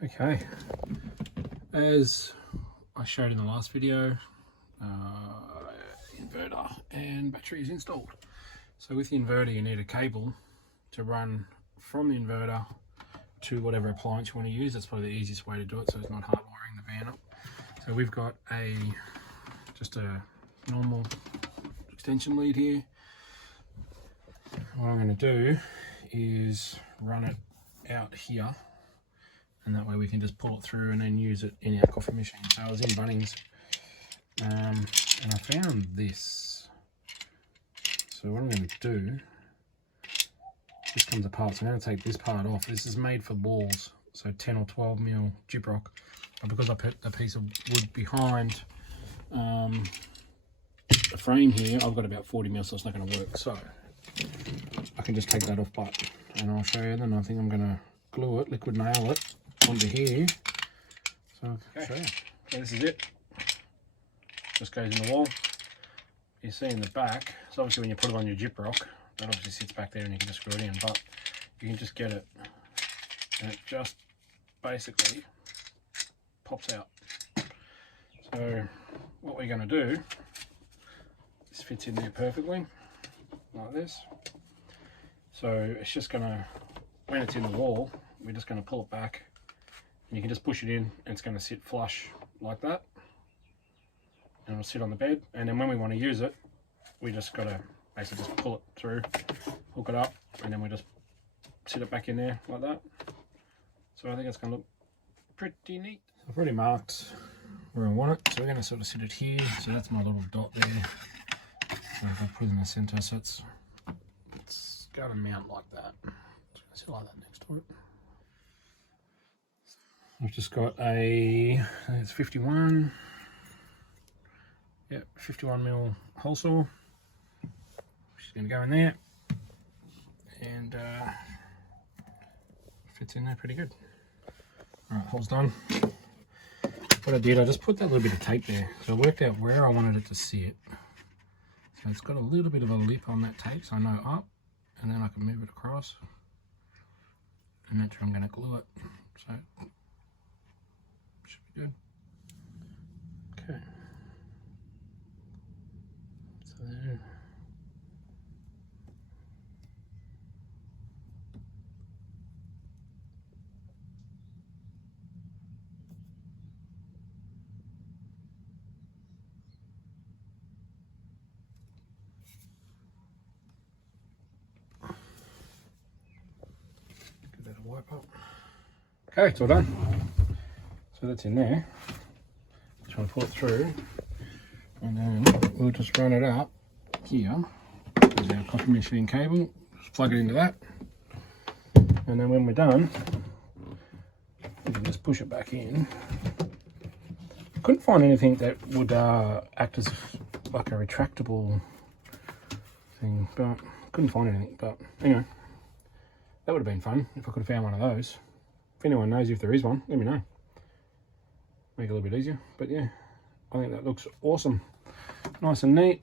Okay, as I showed in the last video, inverter and battery is installed. So with the inverter you need a cable to run from the inverter to whatever appliance you want to use. That's probably the easiest way to do it, so it's not hard wiring the van up. So we've got just a normal extension lead here. What I'm going to do is run it out here, and that way we can just pull it through and then use it in our coffee machine. So I was in Bunnings and I found this. So what I'm going to do, this comes apart, so I'm going to take this part off. This is made for balls, so 10 or 12 mil gyprock. But because I put a piece of wood behind the frame here, I've got about 40 mil, so it's not going to work. So I can just take that off part and I'll show you. Then I think I'm going to glue it, liquid nail it onto here. So I'll show you. So this is it. Just goes in the wall. You see in the back, so obviously when you put it on your gyprock, that obviously sits back there and you can just screw it in, but you can just get it and it just basically pops out. So what we're going to do, this fits in there perfectly like this. So it's just going to, when it's in the wall, we're just going to pull it back and you can just push it in and it's going to sit flush like that, and it'll sit on the bed. And then when we want to use it, we just got to basically just pull it through, hook it up, and then we just sit it back in there like that. So I think it's going to look pretty neat. I've already marked where I want it, so we're going to sort of sit it here. So that's my little dot there. So if I put it in the center, so it's going to mount like that. It's going to sit like that next to it. I've just got I think it's 51. Yep, 51 mil hole saw. She's going to go in there, and fits in there pretty good. Alright, hole's done. What I did, I just put that little bit of tape there. So I worked out where I wanted it to sit. So it's got a little bit of a lip on that tape, so I know up, and then I can move it across. And that's where I'm going to glue it. So, should be good. Okay. So there. Wipe up. Okay, it's all done. So that's in there. Just want to pull it through, and then we'll just run it up here. There's our coffee machine cable. Just plug it into that, and then when we're done, we can just push it back in. Couldn't find anything that would act as like a retractable thing, but couldn't find anything. But anyway. That would have been fun if I could have found one of those. If anyone knows if there is one, let me know. Make it a little bit easier. But yeah, I think that looks awesome. Nice and neat.